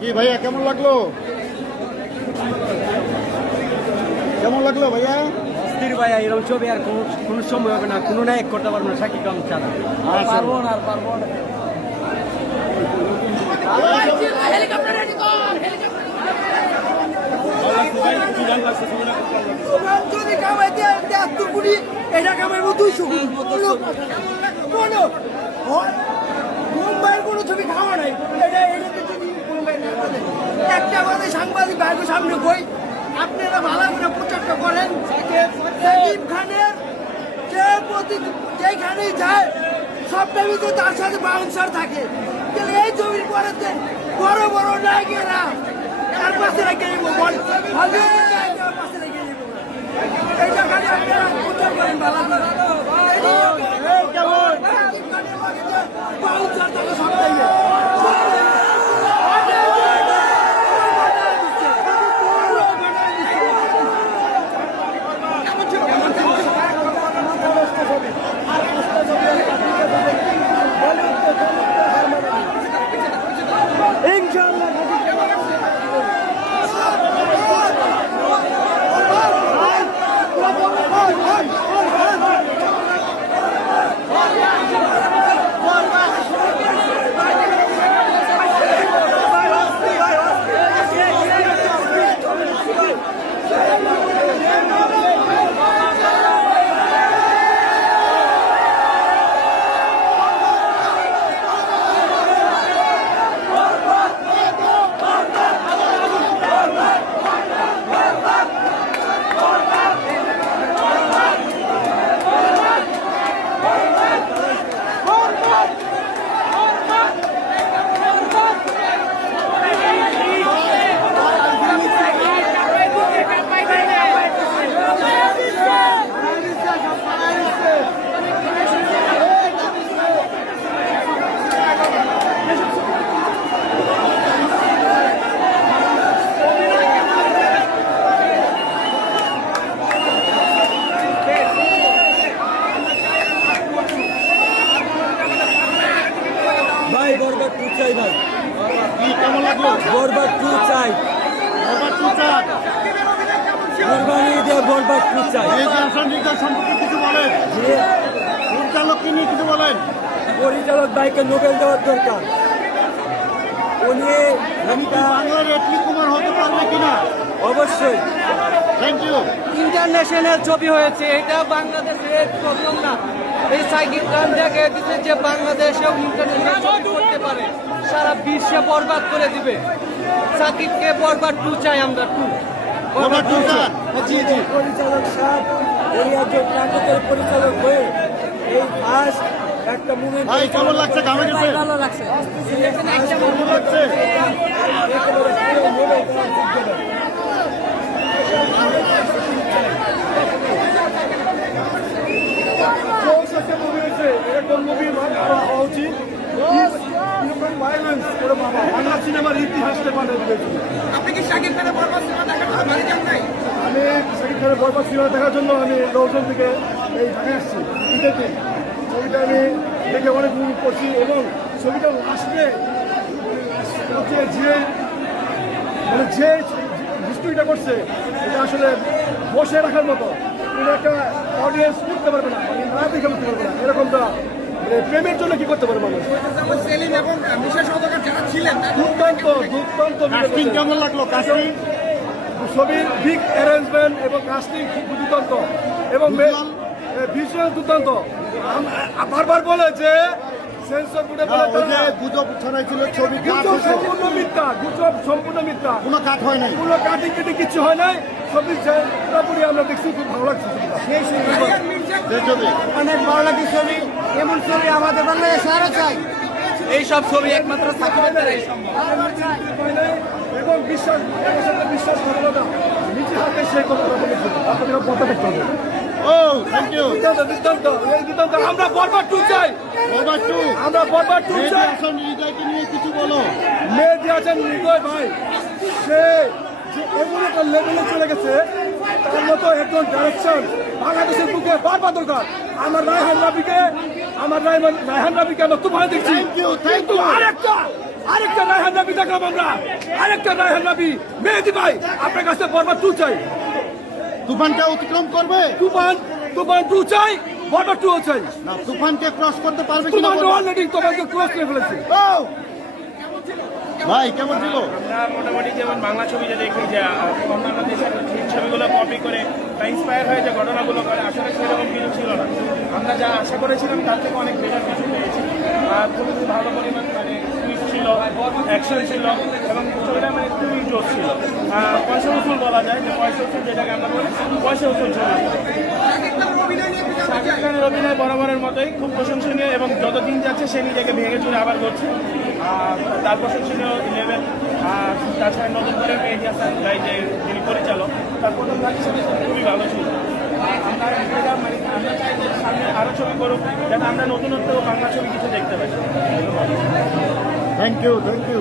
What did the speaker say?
কি ভাইয়া কেমন লাগলো? কেমন লাগলো ভাইয়া? অস্থির ভাইয়া, এরকম ছবি আর কোনো সময় হবে না, কোনো নায়ক করতে পারবো না শাকিব খান ছাড়া। পারবো না। যদি কামাইতে কুড়ি এটা কামাইবো 200 মুম্বাইয়ের কোনো ছবি খাওয়া নাই। একটা আমাদের সাংবাদিক ভাইয়ের সামনে কই, আপনারা ভালো করে প্রচারটা করেন। সাকিব খানের যেখানেই যায় সবটা ভিতরে তার সাথে বাউন্সার থাকে। এই ছবির পরে বড় বড় নায়কেরা তার পাশে রেখে নেবো, পাশে রেখে নেবো। এইটা খালি আপনারা প্রচার করেন ভালো বাউন্সার থাকে সব টাইমে। বরবাদ 2 চাই ভাই। কি কেমন লাগলো? বরবাদ 2 চাই। বরবাদ 2 চান? কোরবানি দিয়ে বরবাদ 2 চাই। এই যে আসান নির্দেশ সম্পর্কে কিছু বলেন, যে পরিচালককে নিয়ে কিছু বলেন। পরিচালক ভাইকে নোবেল দেওয়ার দরকার। উনি বাংলার এটলি কুমার হতে পারবে কিনা? অবশ্যই থ্যাংক ইউ। ইন্টারন্যাশনাল ছবি হয়েছে, এটা বাংলাদেশের প্রথম না। এই সাকিব খান দেখে দিচ্ছে যে বাংলাদেশেও ইন্টারন্যাশনাল ছবি করতে পারে, সারা বিশ্বে বরবাদ করে দিবে। সাকিবকে বরবাদ 2 চাই আমরা, 2 বরবাদ 2 চান? জি জি। পরিচালক সাহেব এই একজন নাটকের পরিচালক হয়ে এই ফার্স্ট একটা মুভি। ভাই কেমন লাগছে? গামে গেছে? ভালো লাগছে। কেমন লাগছে? এরকম মুভি হওয়া উচিত। ভায়োলেন্স করে বাবা বাংলা সিনেমার ইতিহাসটা পাল্টে দিয়েছে। আপনি কি শাকিব খানের বরবাদ সিনেমা দেখার জন্য বাড়ি যান নাই? আমি শাকিব খানের বরবাদ সিনেমা দেখার জন্য আমি রৌশন থেকে এই ঢাকায় আসছি। ঈদেতে ছবিটা আমি দেখে অনেক উপভোগ করছি এবং ছবিটা লাস্টে হচ্ছে যে হিস্ট্রিটা করছে এটা আসলে বসে রাখার মতো। কোনো একটা অডিয়েন্স করতে পারবে না, মানে না দেখে করতে পারবে না। এরকমটা প্রেমের জন্য কি করতে পারে মানুষ? সেলিম এবং মিশা সওদাগর যারা ছিলেন দুর্দান্ত কাস্টিং কেমন লাগলো? কাস্টিং, ছবির বিগ অ্যারেঞ্জমেন্ট এবং কাস্টিং খুব দুর্দান্ত এবং ভীষণ দুর্দান্ত। বারবার বলে যে সেন্সর বোর্ডে গুজব ছড়াইছিল ছবি সম্পূর্ণ মিথ্যা, গুজব সম্পূর্ণ মিথ্যা, কোনো কাট হয় নাই, কোনো কাটিং কেটে কিছু হয় নাই। ছবি পুরোপুরি আমরা দেখছি, খুব ভালো লাগছে ছবিটা। অনেক ভালো লাগে ছবি। এমন ছবি আমাদের বাংলাদেশে আরো চাই। এইসব ছবি একমাত্র সাকিবের দ্বারাই সম্ভব। এবং বিশ্বাস ভালো না, নিজের হাতে সেই কথাটা বলেছিল। আপনাদের কথা দেখতে হবে। ও থ্যাংক ইউ। দুর্দান্ত। আমরা বরবাদ 2 চাই। বরবাদ 2, আমরা বরবাদ 2 চাই। আসান হৃদয়কে নিয়ে কিছু বলো। মেহেদী হাসান হৃদয় ভাই, সে যে এমন একটা লেভেলে চলে গেছে, তার মতো একজন ডাইরেকশন বাংলাদেশের বুকে বারবার দরকার। আমার রায়হান রাবিকে আমরা খুব ভালো দেখছি। Thank you. আরেকটা আরেকটা রায়হান রাবি দেখলাম আমরা, আরেকটা রায়হান রাবি। মেহেদী ভাই, আপনার কাছে বরবাদ 2 চাই। তুফানকে অতিক্রম করবে? তুফান 2 চাই, বরবাদ 2 চাই। না, তুফানকে ক্রস করতে পারবে কিনা তুফান বলুন। অলরেডি তোমাকে ক্রস করে ফেলেছে। ও ভাই কেমন ছিল? আমরা মোটামুটি যেমন বাংলা ছবি যে দেখি যে অন্যান্য দেশের ছবিগুলো কপি করে বা ইন্সপায়ার হয়ে যে ঘটনাগুলো করে, আসলে সেরকম কিছু ছিল না। আমরা যা আশা করেছিলাম তার থেকে অনেক বেটার কিছু পেয়েছি। খুবই ভালো পরিমাণ মানে টুইস্ট ছিল, অ্যাকশন ছিল এবং ছবিটা মানে খুবই জোর ছিল। পয়সা উসুল বলা যায়, যে পয়সা উসুল যেটাকে আমরা বলি, পয়সা উসুল ছবি। শাকিব খানের অভিনয় বরাবরের মতোই খুব প্রশংসনীয় এবং যত দিন যাচ্ছে সে নিজেকে ভেঙে চুরে আবার করছে। তার প্রশংসনীয় লেভেল। তাছাড়া নতুন করে মেহেদী হাসান ভাই যে যিনি পরিচালক, তার প্রথম ভাগের সাথে খুবই ভালো ছিল। আমরা চাই যে সামনে আরও ছবি করুক, যাতে আমরা নতুনত্ব বাংলা ছবি কিছু দেখতে পাই। Thank you.